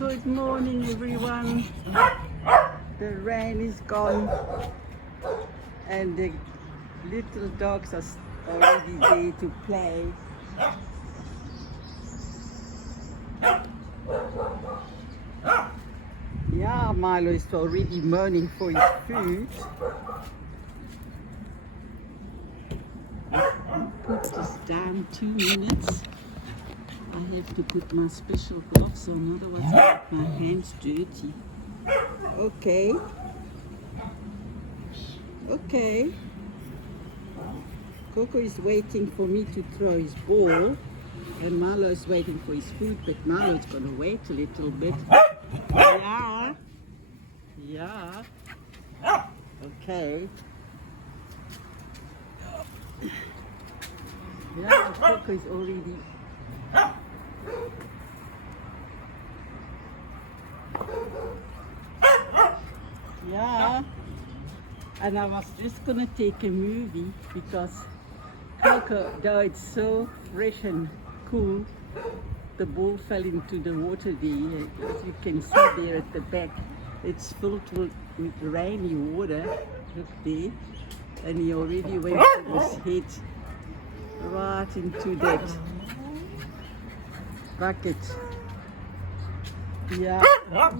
Good morning, everyone. The rain is gone and the little dogs are already there to play. Yeah, Milo is already mourning for his food. Put this down 2 minutes. I have to put my special gloves on, otherwise I get my hands dirty. Okay. Okay. Coco is waiting for me to throw his ball, and Milo is waiting for his food, but Milo is going to wait a little bit. Yeah. Yeah. Okay. Yeah, Coco is already... Yeah, and I was just gonna take a movie because Coco, though it's so fresh and cool, the ball fell into the water there. As you can see there at the back, it's filled with rainy water. Look there, and he already went with his head right into that bucket. Yeah,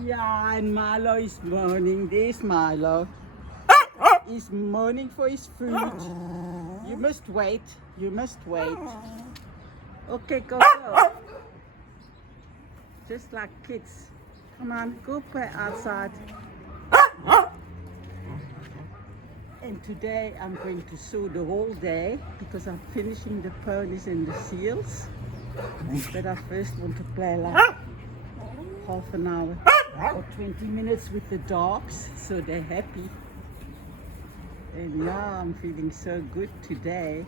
yeah, and Milo is mourning. There's Milo. He's mourning for his food. You must wait. You must wait. Okay, Coco. Just like kids. Come on, go play outside. And today I'm going to sew the whole day because I'm finishing the ponies and the seals. But I first want to play like half an hour or 20 minutes with the dogs, so they're happy. And yeah, I'm feeling so good today.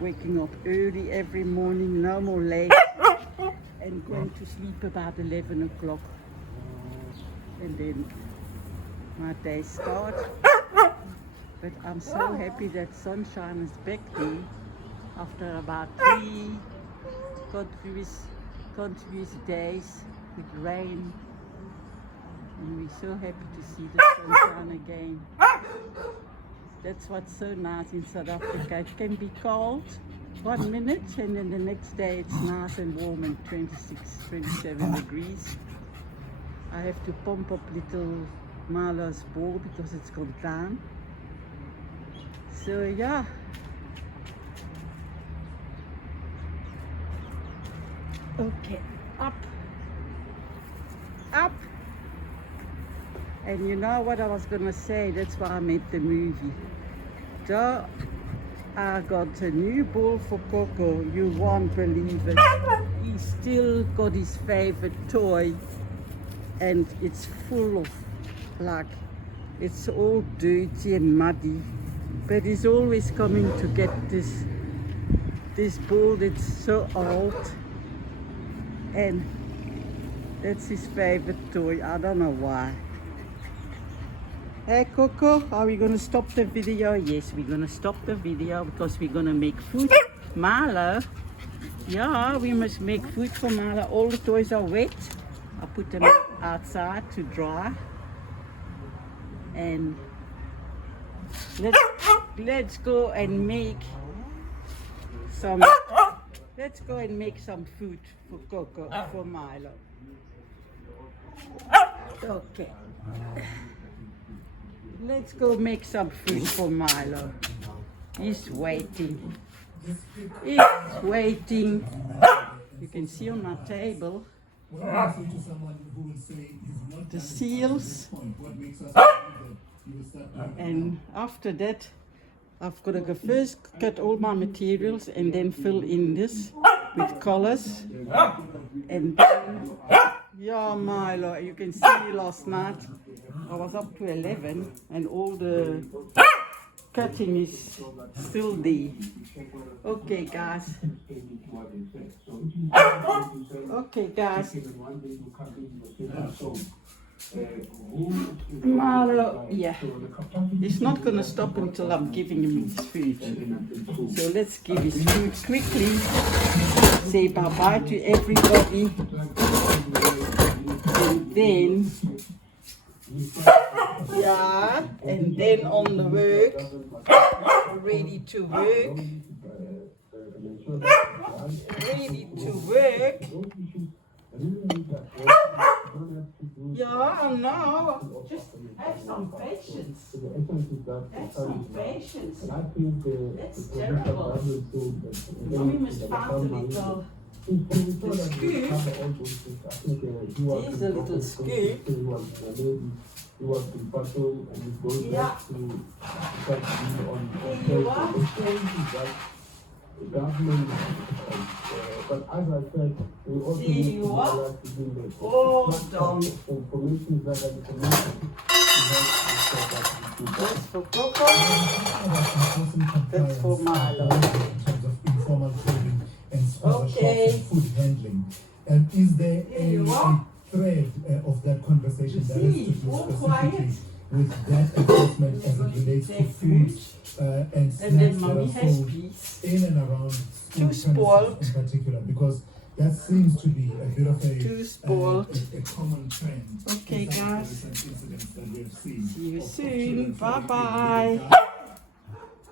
Waking up early every morning, no more late, and going to sleep about 11 o'clock. And then my day starts. But I'm so happy that sunshine is back there after about 3 continuous days with rain, and we're so happy to see the sunshine again. That's what's so nice in South Africa. It can be cold 1 minute and then the next day it's nice and warm and 26, 27 degrees. I have to pump up little Milo's ball because it's gone down. So yeah. Okay, up. Up. And you know what I was gonna say, that's why I made the movie. So I got a new ball for Coco, you won't believe it. He still got his favorite toy, and it's full of, like, it's all dirty and muddy, but he's always coming to get this ball that's so old, and that's his favorite toy. I don't know why. Hey Coco, are we gonna stop the video? Yes, we're gonna stop the video because we're gonna make food. Milo, yeah, we must make food for Milo. All the toys are wet. I put them outside to dry. And let's go and make some. Let's go and make some food for Coco, for Milo. Okay. Let's go make some food for Milo. He's waiting. He's waiting. You can see on my table the seals. And after that, I've got to go first cut all my materials and then fill in this with colors. And then, yeah, Milo, you can see last night I was up to 11 and all the cutting is still there. Okay, guys. Okay, guys. Milo, yeah, he's not going to stop until I'm giving him his food. So let's give his food quickly. Say bye-bye to everybody. then, yeah, and then on the work, ready to work, ready to work. Yeah, no, just have some patience. Have some patience. That's terrible. Mommy must find a little scoop. Here's a little scoop. Yeah. Here you are. The government, but as I said, we also need to Oh, Dom. information that are information. That's for COCO. That's for MILO. In terms of informal trading and small shops and food handling. And is there a thread of that conversation that has to do specifically with that enforcement as it relates to food and snacks that are sold in and around school premises in particular? Because that seems to be a bit of a common trend. Okay, guys. Recent incidents that we have seen. See you soon. Bye-bye.